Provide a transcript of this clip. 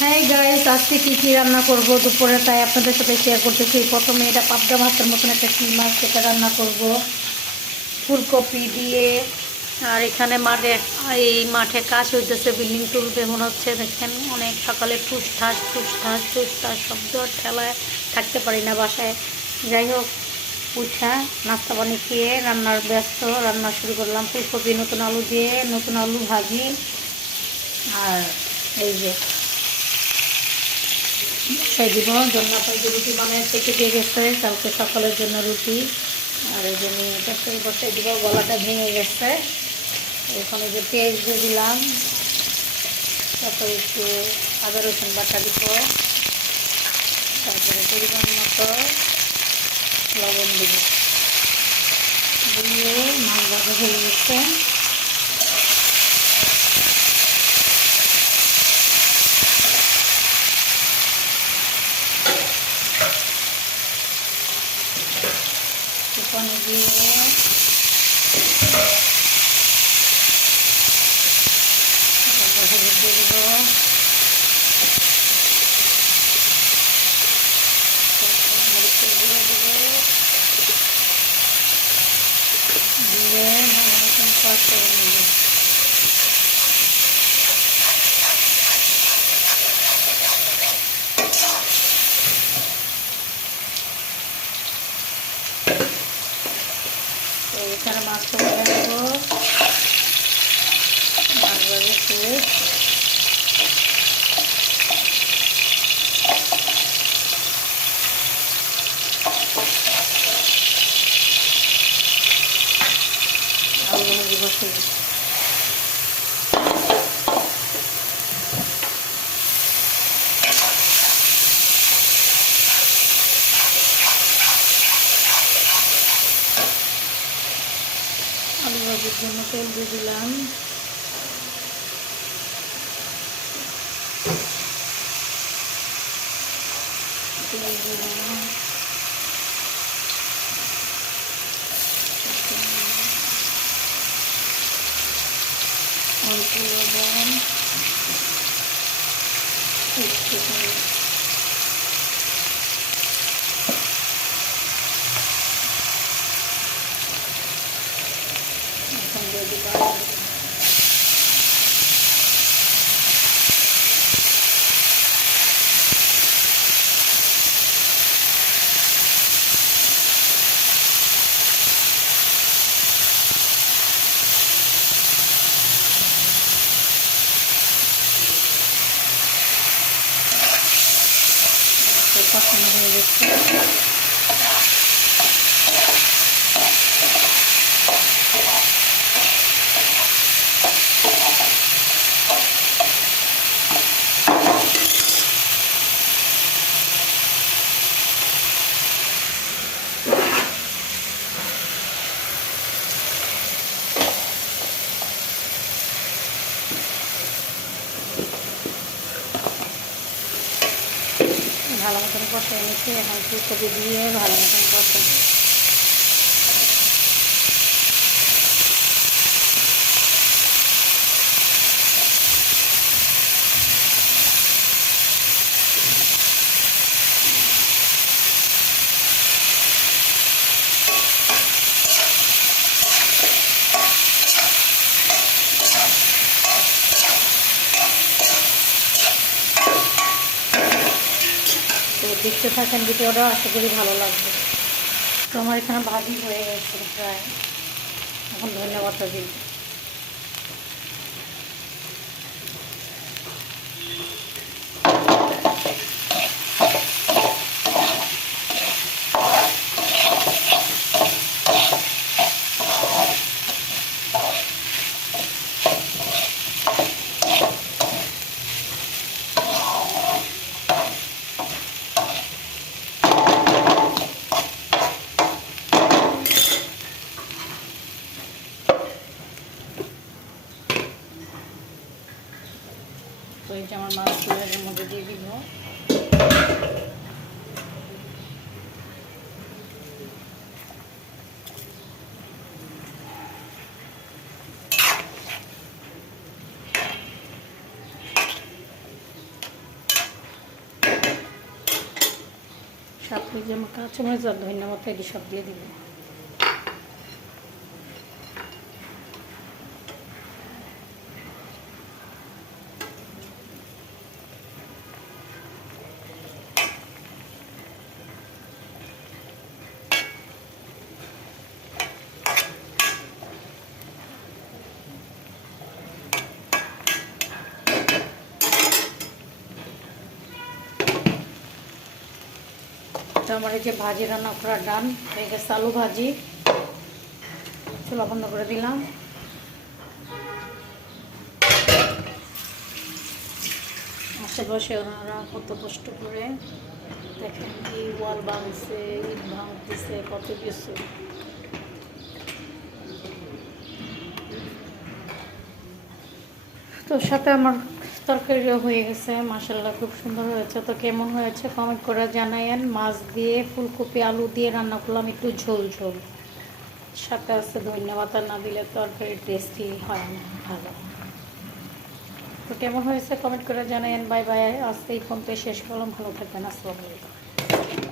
হ্যাঁ গাইস, আজকে কী রান্না করব দুপুরে, তাই আপনাদের সাথে শেয়ার করতেছি। প্রথমে এটা পাবদা ভাতের মতন একটা চিংড়ি মাছ, সেটা রান্না করব ফুলকপি দিয়ে। আর এখানে মাঠে কাজ হইতেছে, বিল্ডিং তুলবে মনে হচ্ছে। দেখেন অনেক সকালে ঠুসঠাস ঠুসঠাস ঠুসঠাস শব্দ, ঠেলায় থাকতে পারি না বাসায়। যাই হোক, উঠা নাস্তা পানি খেয়ে রান্নার ব্যস্ত, রান্না শুরু করলাম। ফুলকপি নতুন আলু দিয়ে, নতুন আলু ভাজি। আর এই যে বসাই দিব জন্য আপনাকে রুটি বানিয়ে থেকে দিয়ে গেছে কালকে সকালের জন্য রুটি। আর এই জন্য তরকারি বসাই দিব, গলাটা ভেঙে গেছে। এখানে যে পেঁয়াজ দিয়ে দিলাম, তারপরে একটু আদা রসুন বাটা দিব, তারপরে পরিমাণ মতো লবণ দিব, দিয়ে মাছ ভাজা হয়ে গেছে। পানি দিয়ে হলুদ দিয়ে দেবো, মরিচের গুঁড়ো দেবো, দিয়ে ভালো মতন কষিয়ে নেব। তো এখানে মাছটা ভেজে নেবো, মাছ ভাজা শেষ। আলু ভাজি বসে দিচ্ছি। আলু ভাজির জন্য তেল দিয়ে দিলাম, তেল দিলাম, অল্প লবণ, একটু এখন দিয়ে দিলাম কষানো হয়ে গেছে। ভালো মতন কষাই নিচ্ছি, এখন ফুলকপি দিয়ে ভালো মতন কষাই। তো দেখতে থাকেন ভিডিওটা, আশা করি ভালো লাগবে। তো আমার এখানে ভাজি হয়ে গেছে প্রায়, এখন ধন্যবাদ দিন। তো এই যে আমার মাছগুলো এর মধ্যে দিয়ে দিব। সাথে যে আমার কাঁচামরিচ আর ধনিয়া পাতা এটি সব দিয়ে দিব। আমার এই যে ভাজি রান্না করা ডান হয়ে গেছে, আলু ভাজি। চুলা বন্ধ করে দিলাম। আশেপাশে ওনারা কত কষ্ট করে দেখেন কি ওয়াল ভাঙছে, ইট ভাঙতেছে, কত কিছু। তো সাথে আমার তরকারিও হয়ে গেছে, মাশাআল্লাহ খুব সুন্দর হয়েছে। তো কেমন হয়েছে কমেন্ট করে জানায়েন। মাছ দিয়ে ফুলকপি আলু দিয়ে রান্না করলাম, একটু ঝোল ঝোল, সাথে আছে ধনিয়া পাতা, না দিলে তরকারি টেস্টি হয় না ভালো। তো কেমন হয়েছে কমেন্ট করে জানায়েন। বাই বাই, আজকে এই পর্যন্ত শেষ করলাম। ভালো থাকবেন, আসসালামু আলাইকুম।